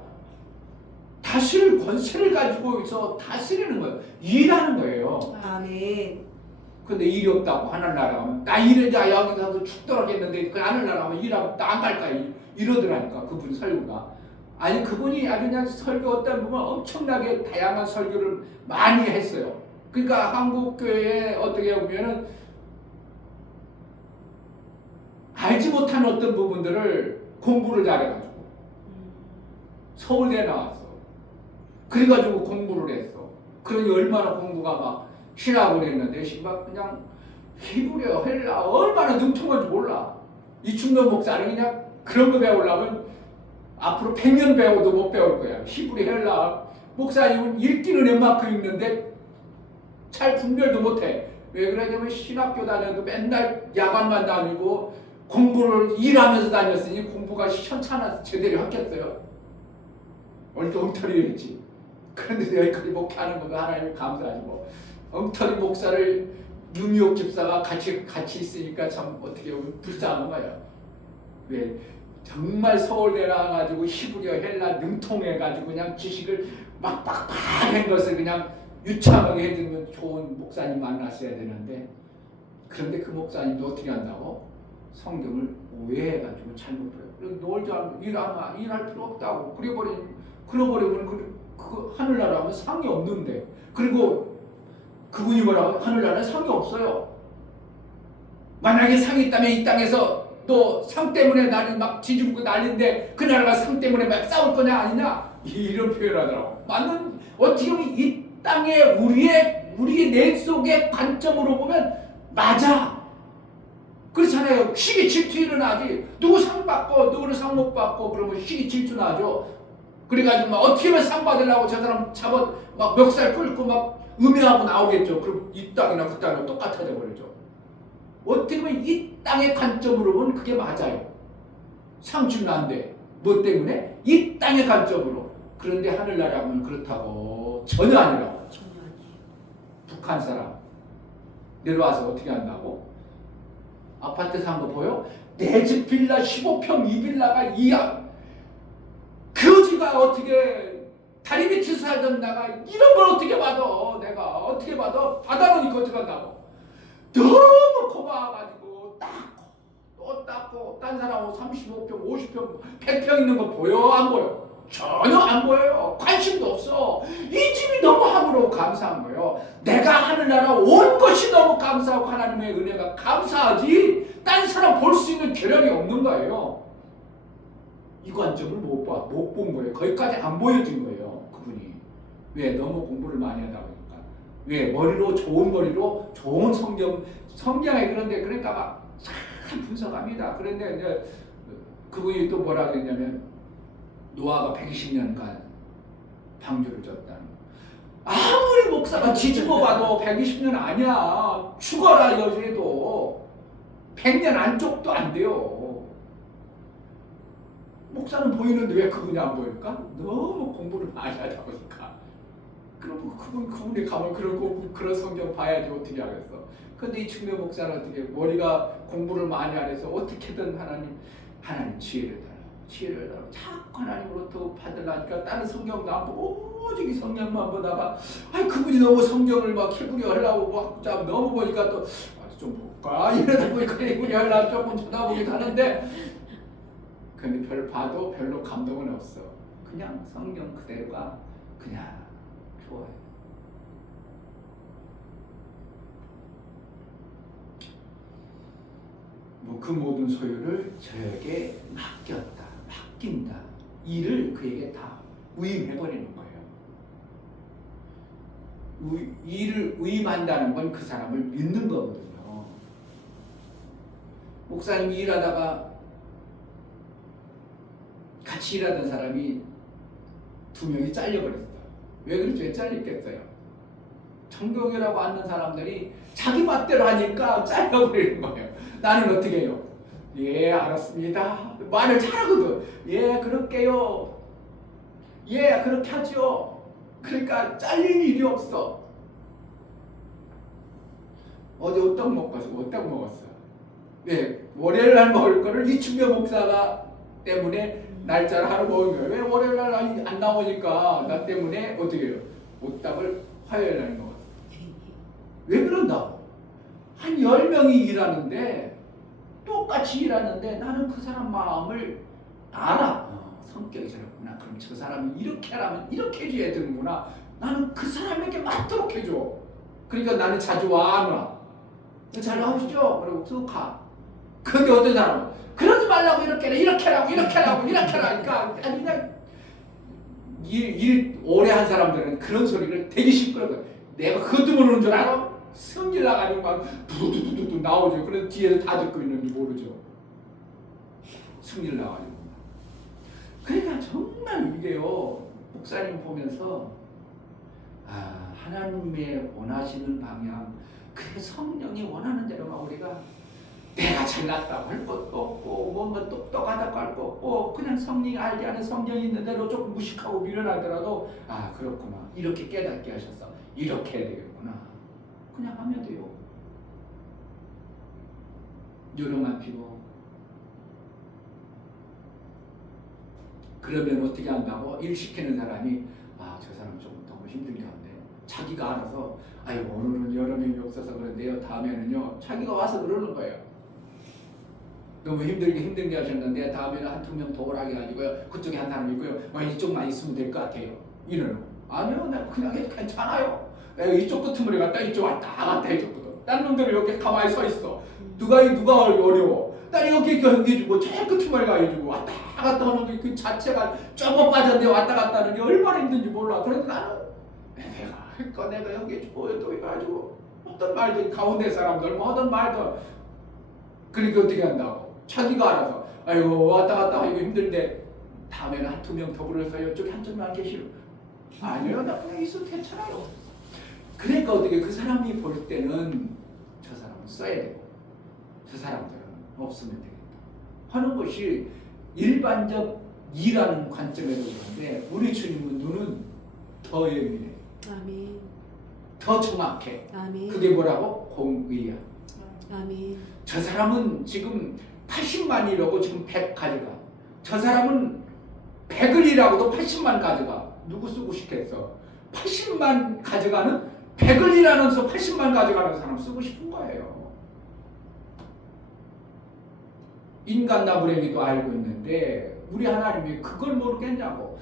다스릴 권세를 가지고 있어 다스리는 거예요. 일하는 거예요. 아멘. 근데 일이 없다고 하늘나라 가면 나 일해야 여기서 축 떨어졌는데 그 하늘나라 가면 일하면 나 안 갈까 이러더라니까 그분 설교가. 아니 그분이 아주 그냥 설교 어떤 부분 엄청나게 다양한 설교를 많이 했어요. 그러니까 한국 교회에 어떻게 보면은 알지 못한 어떤 부분들을 공부를 잘해가지고 서울대에 나왔어. 그래가지고 공부를 했어. 그러니 얼마나 공부가 막 신학을 했는데 막 그냥 히브리어, 헬라 얼마나 능통한지 몰라. 이충면 목사는 그냥 그런 거 배우려면 앞으로 100년 배워도 못 배울 거야. 히브리, 헬라 목사님은 읽기는 웬만큼 읽는데 잘 분별도 못해. 왜 그러냐면 신학교 다녀도 맨날 야간만 다니고 공부를 일하면서 다녔으니 공부가 시원찮아서 제대로 했겠어요. 오늘도 엉터리 했지. 그런데 여기까지 목회하는 것도 하나님이 감사하시고 엉터리 목사를 유미옥 집사가 같이 있으니까 참 어떻게 보면 불쌍한 거예요. 왜 정말 서울대 나와가지고 히브리어 헬라 능통해가지고 그냥 지식을 막 빡빡한 것을 그냥 유창하게 해주면 좋은 목사님 만났어야 되는데 그런데 그 목사님도 어떻게 한다고? 성경을 오해해가지고 잘못 배워요. 놀지 않고 일할 필요 없다고 그래버리면 그 하늘나라 하면 상이 없는데 그리고 그분이 뭐라고? 하늘나라에 상이 없어요. 만약에 상이 있다면 이 땅에서 또 상 때문에 나는 막 뒤집고 난리인데 그 나라가 상 때문에 막 싸울 거냐 아니냐 이런 표현을 하더라고. 맞는 어떻게 보면 이 땅에 우리의 내 속의 관점으로 보면 맞아. 그렇잖아요. 시기 질투 일어나지. 누구 상 받고 누구는 상 못 받고 그러면 시기 질투 나죠. 그래가지고 막 어떻게 하면 상 받으려고 저 사람 잡아 막 멱살 끌고 막 음해하고 나오겠죠. 그럼 이 땅이나 그 땅이나 똑같아져 버리죠. 어떻게 보면 이 땅의 관점으로 보면 그게 맞아요. 상 주면 안 돼. 뭐 때문에? 이 땅의 관점으로. 그런데 하늘나라면 그렇다고 전혀 아니라고. 전혀 아니에요. 북한 사람 내려와서 어떻게 한다고? 아파트 산 거 보여? 내 집 빌라 15평 이 빌라가 그 집가 어떻게 다리 밑에서 살던 나가 이런 걸 어떻게 받아? 내가 어떻게 받아? 받아놓으니까 어떻게 한다고? 너무 고마워가지고 닦고 딴 사람하고 35평 50평 100평 있는 거 보여? 안 보여? 전혀 안 보여요. 관심도 없어. 이 집이 너무 하물고 감사한 거예요. 내가 하늘나라 온 것이 너무 감사하고 하나님의 은혜가 감사하지 딴 사람 볼 수 있는 계력이 없는 거예요. 이 관점을 못 본 거예요. 거기까지 안 보여진 거예요. 그분이. 왜? 너무 공부를 많이 하다 보니까. 왜? 좋은 머리로 좋은 성경에 그러니까 막 잘 분석합니다. 그런데 이제 그분이 또 뭐라 그랬냐면 노아가 120년간 방주를 졌다는. 아무리 목사가 뒤집어 봐도 120년 아니야. 죽어라 여주에도 100년 안쪽도 안 돼요. 목사는 보이는데 왜 그분이 안 보일까? 너무 공부를 많이 하다 보니까. 그럼 그분이 가면 그런 성경 봐야지 어떻게 하겠어. 근데 이 충명 목사는 어떻게 머리가 공부를 많이 안 해서 어떻게든 하나님 지혜를 달라. 지혜를 달라고 자꾸 하나님으로부터 받으려니까 다른 성경도 안 보고 오직 이 성경만 보다가 아이 그분이 너무 성경을 막 캐부려 하려고 막 너무 보니까 또 좀 볼까 이러다 보니까 캐부려 하려고 조금 쳐다보기도 하는데 근데 봐도 별로 감동은 없어. 그냥 성경 그대로가 그냥 좋아요. 뭐 그 모든 소유를 저에게 맡긴다. 일을 그에게 다 위임해버리는 거예요. 일을 위임한다는 건 그 사람을 믿는 거거든요. 목사님이 일하다가 같이 일하던 사람이 2명이 잘려버렸어요. 왜 그렇죠? 왜 잘렸겠어요? 청교회라고 하는 사람들이 자기 맛대로 하니까 잘려버리는 거예요. 나는 어떻게 해요? 예, 알았습니다. 말을 잘하거든. 예, 그럴게요. 예, 그렇게 하죠. 그러니까 잘릴 일이 없어. 어제 어떡 먹었어? 네, 월요일 날 먹을 거를 이충배 목사가 때문에 날짜를 하루 먹은 거예요. 왜 월요일 날 안 나오니까 나 때문에 어떻게 해요? 오딱을 화요일 날 먹었어. 왜 그런다고? 한 10명이 일하는데 똑같이 일하는데 나는 그 사람 마음을 알아. 성격이 저렇구나. 그럼 저 사람이 이렇게 하라면 이렇게 해줘야 되는구나. 나는 그 사람에게 맞도록 해줘. 그러니까 나는 자주 와, 안 와? 잘 나오시죠? 그리고 쭉 가. 근데 어떤 사람은 그러지 말라고 이렇게 하라니까 아니 그냥 일 오래 한 사람들은 그런 소리를 되게 시끄러워. 내가 그것도 모르는 줄 알아? 성질 나가지고 막 두두두두두 나오죠. 그래서 뒤에서 다 듣고 있는지 모르죠. 성질 나가지고. 그러니까 정말 이게요. 목사님 보면서 하나님의 원하시는 방향, 그 성령이 원하는 대로만 우리가 내가 잘났다고 할 것도 없고 뭔가 똑똑하다고 할 것도 없고 그냥 성령이 알게 하는 성령이 있는 대로 조금 무식하고 미련하더라도 그렇구나. 이렇게 깨닫게 하셨어. 이렇게 해야 되겠구나. 그냥 하면 돼요. 요령만 피고. 그러면 어떻게 한다고? 일 시키는 사람이 저 사람 좀 너무 힘들게 한데 자기가 알아서 오늘은 여러 명이 없어서 그런데요. 다음에는요. 자기가 와서 그러는 거예요. 너무 힘들게 하셨는데 다음에는 한 2명 더 오라게 해가지고요. 그쪽에 한 사람 있고요. 이쪽만 있으면 될 것 같아요. 이러는 거. 아니요. 내가 그냥 해도 괜찮아요. 내가 이쪽 끄트머리 갔다 이쪽 왔다 갔다 해줬거든. 다른 놈들은 이렇게 가만히 서 있어. 누가 어려워. 난 여기 해주고 저 끄트머리가 해주고 왔다 갔다 하는 그 자체가 조금 빠졌는데 왔다 갔다 하는 게 얼마나 힘든지 몰라. 그런데 나는 내가 할까 내가 여기 해주고 또 해가지고 어떤 말도 가운데 사람들 어떤 말도 그러니까 어떻게 한다고? 자기가 알아서 왔다 갔다 하기 힘든데 다음에는 한 2명 더 불러서 이쪽에 한쪽만 계시오. 아니요, 나 그냥 있어도 괜찮아요. 그러니까 어떻게 그 사람이 볼 때는 저 사람은 써야 되고 저 사람들은 없으면 되겠다 하는 것이 일반적 일하는 관점에서 그런데 우리 주님은 눈은 더 예민해. 아멘. 더 정확해. 아멘. 그게 뭐라고? 공의야. 아멘. 저 사람은 지금 80만이라고 지금 100 가져가. 저 사람은 100을 일하고도 80만 가져가. 누구 쓰고 싶겠어? 80만 가져가는 100을 일하면서 80만 가져가는 사람 쓰고 싶은 거예요. 인간 나부랭이도 알고 있는데 우리 하나님이 그걸 모르겠냐고.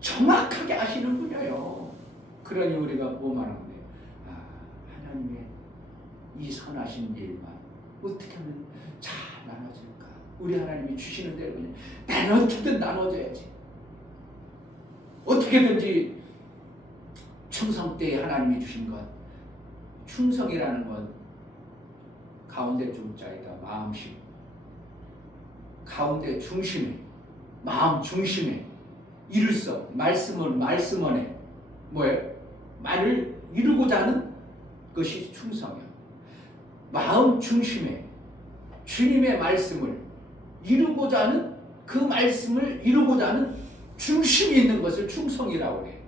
정확하게 아시는 분이에요. 그러니 우리가 뭐 말하는데 하나님의 이 선하신 일만 어떻게 하면 잘 나눠질까? 우리 하나님이 주시는 대로 그냥 나는 어떻게든 나눠줘야지. 어떻게든지 충성 때에 하나님이 주신 것, 충성이라는 건 가운데 중자이다. 마음심. 가운데 중심에, 마음 중심에 이룰서 말씀 안에 뭐예요? 말을 이루고자 하는 것이 충성이야. 마음 중심에 주님의 말씀을 이루고자 하는 그 말씀을 이루고자 하는 중심이 있는 것을 충성이라고 해.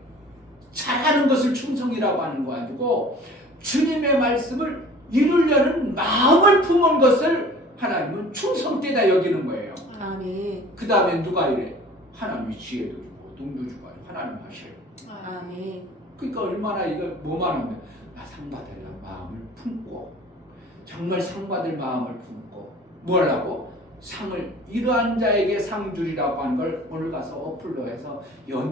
잘하는 것을 충성이라고 하는 거 아니고 주님의 말씀을 이루려는 마음을 품은 것을 하나님은 충성되다 여기는 거예요. 아멘. 그 다음에 누가 이래? 하나님이 지혜도 주고 능도 주고 하나님 하셔요. 아멘. 그러니까 얼마나 이걸 뭐만 하면 나 상 받으려 마음을 품고 정말 상 받을 마음을 품고 뭘 하고 상을 이러한 자에게 상 주리라고 하는 걸 오늘 가서 어플로 해서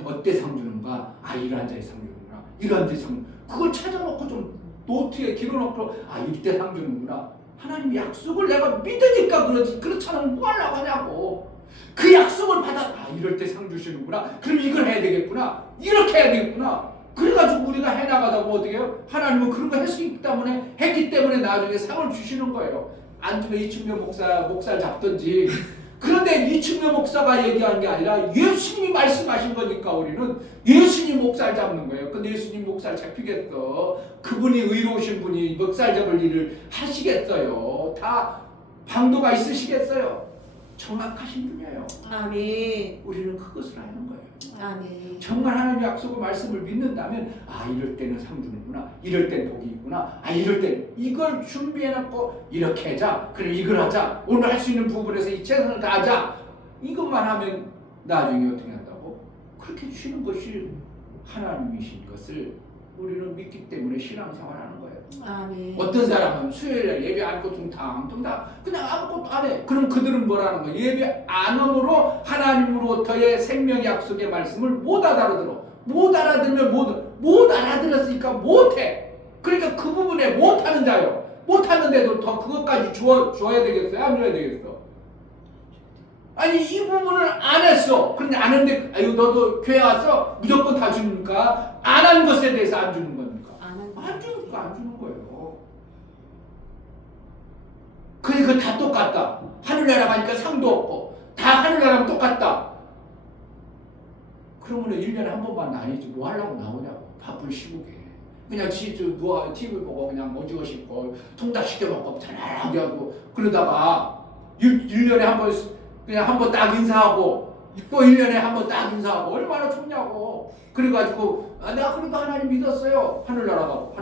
어때 상 주는가? 아 이러한 자에 상 주는구나. 이러한 자에 상 그걸 찾아놓고 좀 노트에 길어놓고 아 이때 상 주는구나. 하나님 약속을 내가 믿으니까 그러지 그렇잖아 뭐 하려고 하냐고. 그 약속을 받아 아 이럴 때 상 주시는구나. 그럼 이걸 해야 되겠구나. 이렇게 해야 되겠구나. 그래가지고 우리가 해나가다 보면 어떻게 해요? 하나님은 그런 거 했기 때문에 나중에 상을 주시는 거예요. 안 주면 이충묘 목사를 잡든지. 그런데 이충묘 목사가 얘기한 게 아니라 예수님이 말씀하신 거니까 우리는 예수님 목사를 잡는 거예요. 근데 예수님 목사를 잡히겠어? 그분이 의로우신 분이 목사를 잡을 일을 하시겠어요? 다 방도가 있으시겠어요? 정확하신 분이에요. 아멘. 우리는 그것을 하는 거예요. 아멘. 정말 하나님의 약속을 말씀을 믿는다면 아 이럴 때는 상 주는구나. 이럴 땐 복이 있구나. 아 이럴 땐 이걸 준비해놓고 이렇게 하자. 그래 이걸 하자. 오늘 할 수 있는 부분에서 이 최선을 다하자. 이것만 하면 나중에 어떻게 한다고? 그렇게 주시는 것이 하나님이신 것을 우리는 믿기 때문에 신앙생활하는 거예요. 아멘. 어떤 사람은 수요일에 예배 안 하고 둥탕 그냥 아무것도 안 해. 그럼 그들은 뭐라는 거야? 예배 안 함으로 하나님으로부터의 생명 약속의 말씀을 못 알아들어. 못 알아들으면 못 알아들었으니까 못해. 그러니까 그 부분에 못하는 자요. 못하는데도 더 그것까지 줘야 되겠어요? 안 줘야 되겠어? 아니 이 부분을 안 했어. 그런데 안 했는데 아유 너도 교회 와서 무조건 다 주니까 안 한 것에 대해서 안 주는 겁니까? 안 주니까 안 주는 거예요. 그러니까 다 똑같다. 하늘나라 가니까 상도 없고 다 하늘나라면 똑같다. 그러면 1년에 한 번만 나뉘지 뭐 하려고 나오냐고. 바쁜 시국에 그냥 누워 TV 보고 그냥 오징어 씹고 통닭 시켜 먹고 편안하게 하고 그러다가 1년에 한 번 그냥 한 번 딱 인사하고 또 1년에 한 번 딱 인사하고 얼마나 좋냐고. 그래가지고 내가 그래도 하나님 믿었어요. 하늘나라 가고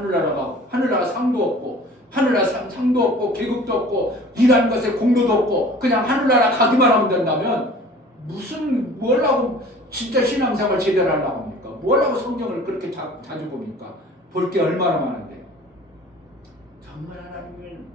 하늘나라 상도 없고 하늘나라 상도 없고 계급도 없고 일하는 것에 공로도 없고 그냥 하늘나라 가기만 하면 된다면 무슨 뭘라고 진짜 신앙생활 제대로 하려고 합니까? 뭘라고 성경을 그렇게 자주 봅니까? 볼 게 얼마나 많은데. 정말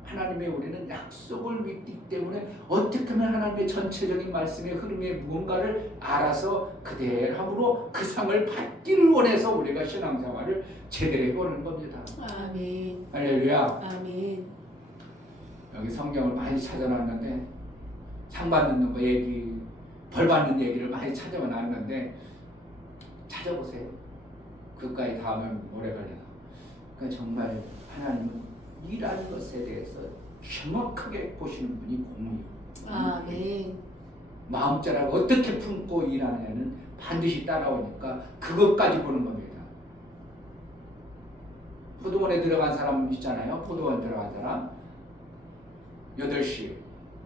하나님의 우리는 약속을 믿기 때문에 어떻게 하면 하나님의 전체적인 말씀의 흐름의 무언가를 알아서 그대로 함으로 그 상을 받기를 원해서 우리가 신앙생활을 제대로 해보는 겁니다. 아멘. 할렐루야. 아멘. 여기 성경을 많이 찾아놨는데 상 받는 거 얘기, 벌 받는 얘기를 많이 찾아놨는데 찾아보세요. 그까지 다 하면 오래 걸려요. 그러니까 정말 하나님은 일하는 것에 대해서 정확하게 보시는 분이 공이에요. 아멘. 마음자락을 어떻게 품고 일하느냐는 반드시 따라오니까 그것까지 보는 겁니다. 포도원에 들어간 사람 있잖아요. 포도원 들어간 사람 8시,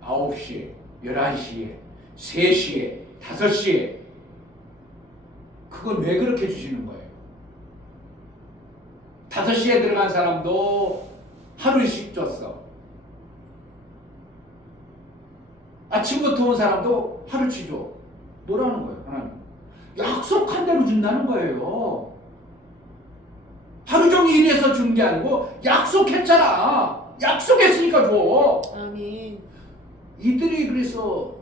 9시, 11시에, 3시에, 5시에 그걸 왜 그렇게 주시는 거예요? 5시에 들어간 사람도 하루씩 줬어. 아침부터 온 사람도 하루씩 줘. 뭐라는 거예요, 하나님? 약속한 대로 준다는 거예요. 하루 종일 일해서 준 게 아니고 약속했잖아. 약속했으니까 줘. 아멘. 이들이 그래서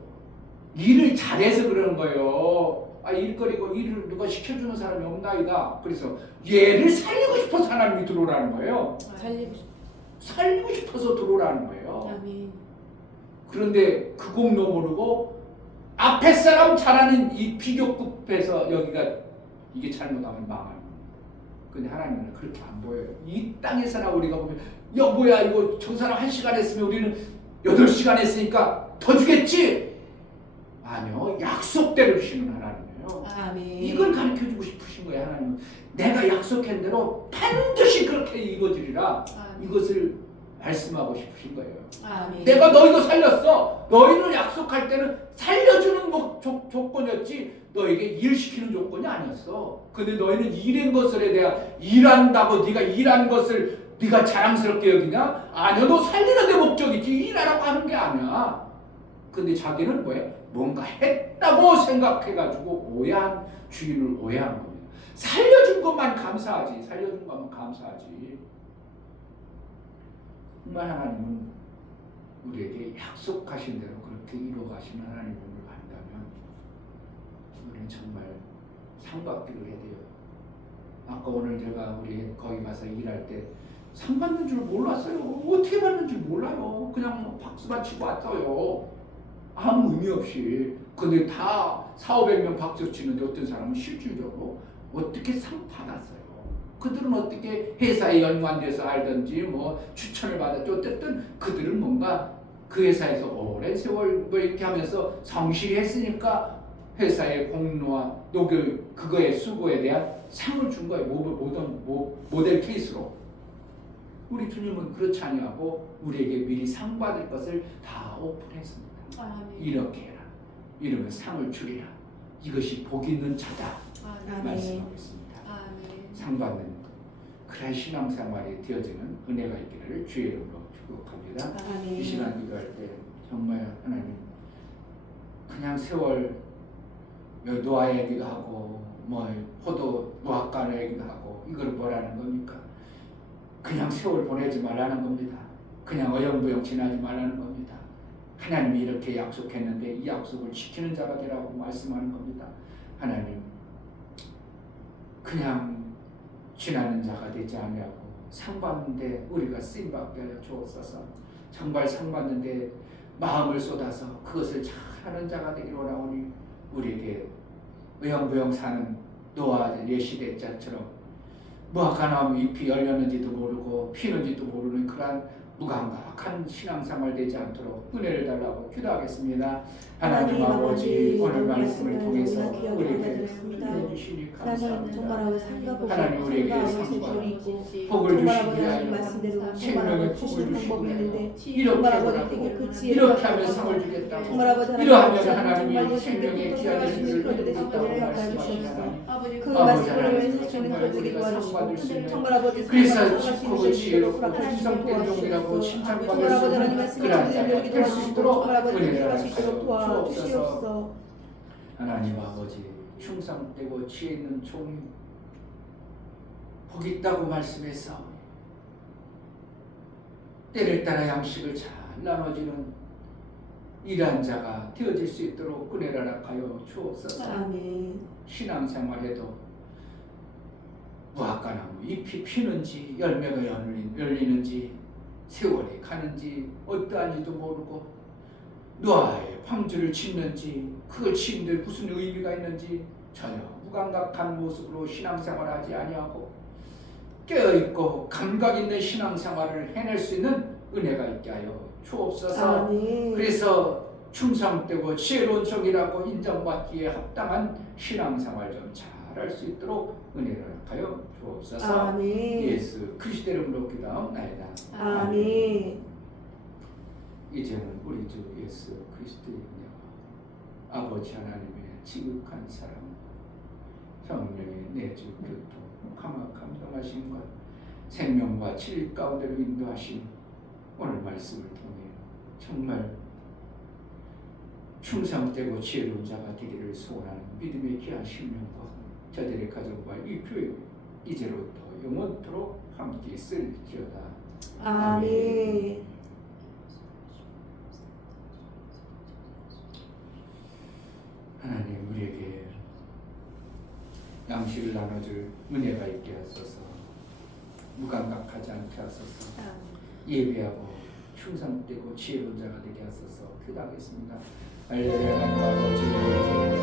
일을 잘해서 그러는 거예요. 아, 일거리고 일을 누가 시켜주는 사람이 없나이다. 그래서 얘를 살리고 싶어서 하나님이 들어오라는 거예요. 살리고 싶어서 들어오라는 거예요. 아멘. 그런데 그 공로 모르고 앞에 사람 잘하는 이 비교급에서 여기가 이게 잘못하면 망하는 거예요. 근데 하나님은 그렇게 안 보여요. 이 땅에서나 우리가 보면 야 뭐야 이거 저 사람 1시간 했으면 우리는 8시간 했으니까 더 주겠지? 아니요. 약속대로 주시는 하나님이에요. 아멘. 이걸 가르쳐주고 싶으신 거예요. 하나님은 내가 약속한 대로 반드시 그렇게 이루어지리라. 아멘. 이것을 말씀하고 싶으신 거예요. 아멘. 내가 너희도 살렸어. 너희를 약속할 때는 살려주는 조건이었지 너에게 일시키는 조건이 아니었어. 근데 너희는 일한 것에 대한 일한다고 네가 일한 것을 네가 자랑스럽게 여기냐? 아니요. 너 살리는 데 목적이지 일하라고 하는 게 아니야. 근데 자기는 뭐야? 뭔가 했다고 생각해가지고 오해한 주인을 오해한 겁니다. 살려준 것만 감사하지. 살려준 것만 감사하지. 정말 하나님은 우리에게 약속하신 대로 그렇게 이루어가시는 하나님을 안다면 우리는 정말 상받기를 해야 돼요. 아까 오늘 제가 우리 거기 가서 일할 때 상 받는 줄 몰랐어요. 어떻게 받는 줄 몰라요. 그냥 박수만 치고 왔어요. 아무 의미 없이. 근데 다 4,500명 박수 치는데 어떤 사람은 실질적으로 어떻게 상 받았어요. 그들은 어떻게 회사에 연관돼서 알든지 뭐 추천을 받았죠. 어쨌든 그들은 뭔가 그 회사에서 오랜 세월 뭐 이렇게 하면서 성실히 했으니까 회사의 공로와 그거의 수고에 대한 상을 준 거예요. 모델 케이스로. 우리 주님은 그렇지 아니하고 우리에게 미리 상 받을 것을 다 오픈했습니다. 아멘. 이렇게 해라. 이러면 상을 주리라. 이것이 복 있는 자다. 아멘. 말씀하고 있습니다. 아멘. 상 받는 그런 신앙생활이 되어지는 은혜가 있기를 주의 이름으로 축복합니다. 아멘. 이 시간 기도할 때 정말 하나님 그냥 세월 노아 얘기도 하고 뭐 포도 무화과 얘기도 하고 이걸 뭐라는 겁니까? 그냥 세월 보내지 말라는 겁니다. 그냥 어영부영 지나지 말라는 겁니다. 하나님이 이렇게 약속했는데 이 약속을 지키는 자가 되라고 말씀하는 겁니다. 하나님 그냥 지나는 자가 되지 아니하고 상 받는데 우리가 쓰임 받게 하여 주옵소서. 정말 상 받는데 마음을 쏟아서 그것을 잘하는 자가 되기를 원하오니 우리에게 어영부영 사는 노아 예시대 자처럼 무화과 나무 잎이 열렸는지도 모르고 피는지도 모르는 그러한 무감각한 신앙생활 되지 않도록 은혜를 달라고 기도하겠습니다. 하나님 아버지 오늘 말씀을 통해서 우리에게 은혜 주시니 감사합니다. 하나님 우리에게 상과 복을 주시기 위하여 생명의 복을 주시기 위하여 이렇게 하면 상을 주겠다고 이러하면 하나님이 생명의 귀한 예수를 주겠다고 말씀하시나니 그 아버지 말씀을 하나님 위해서 저는 정말 거듭이 우리가 상 받을 수 도와주시고 있는 정말 아버지 그래서 사랑하시는 축복을 지혜롭고 하나님 충성된 종이라고 정말 칭찬받을 수 아버지 하나님 있는 말씀을 그러한 전해드리기 자가 될 수 도와주시고 있도록 정말 아버지 은혜를 기도할 수 있도록 하여 주옵소서. 도와주시옵소서. 하나님 아버지 충성되고 지혜 있는 종이 복 있다고 말씀해서 때를 따라 양식을 잘 나눠주는 일한 자가 되어질 수 있도록 은혜를 허락하여 주옵소서. 아멘. 신앙생활에도 무화과나무 잎이 피는지 열매가 열리는지 세월이 가는지 어떠한지도 모르고 노아의 방주를 짓는지 그걸 짓는데 무슨 의미가 있는지 전혀 무감각한 모습으로 신앙생활하지 아니하고 깨어있고 감각 있는 신앙생활을 해낼 수 있는 은혜가 있게 하여 주옵소서. 아멘. 그래서 충성되고 지혜로운 종이라고 인정받기에 합당한 신앙생활 좀 잘할 수 있도록 은혜를 하여 주옵소서. 아멘. 예수 그리스도 이름으로 기도하옵나이다. 아멘. 이제는 우리 주 예수 그리스도의 은혜와 아버지 하나님의 지극한 사랑, 성령의 내주 교통, 감화감동하심과 생명과 진리 가운데로 인도하심 오늘 말씀을 통해 정말 충성되고 지혜로운 자가 되기를 소원하는 믿음의 귀한 신명과 저들의 가정과 이 교회 이제로부터 영원토록 함께 있을지어다. 아멘. 하나님 우리에게 양식을 나눠줄 은혜가 있게 하소서. 무감각하지 않게 하소서. 예배하고 충성되고 지혜로운 자가 되게 하소서. 기도하겠습니다. 할렐루야. 아버지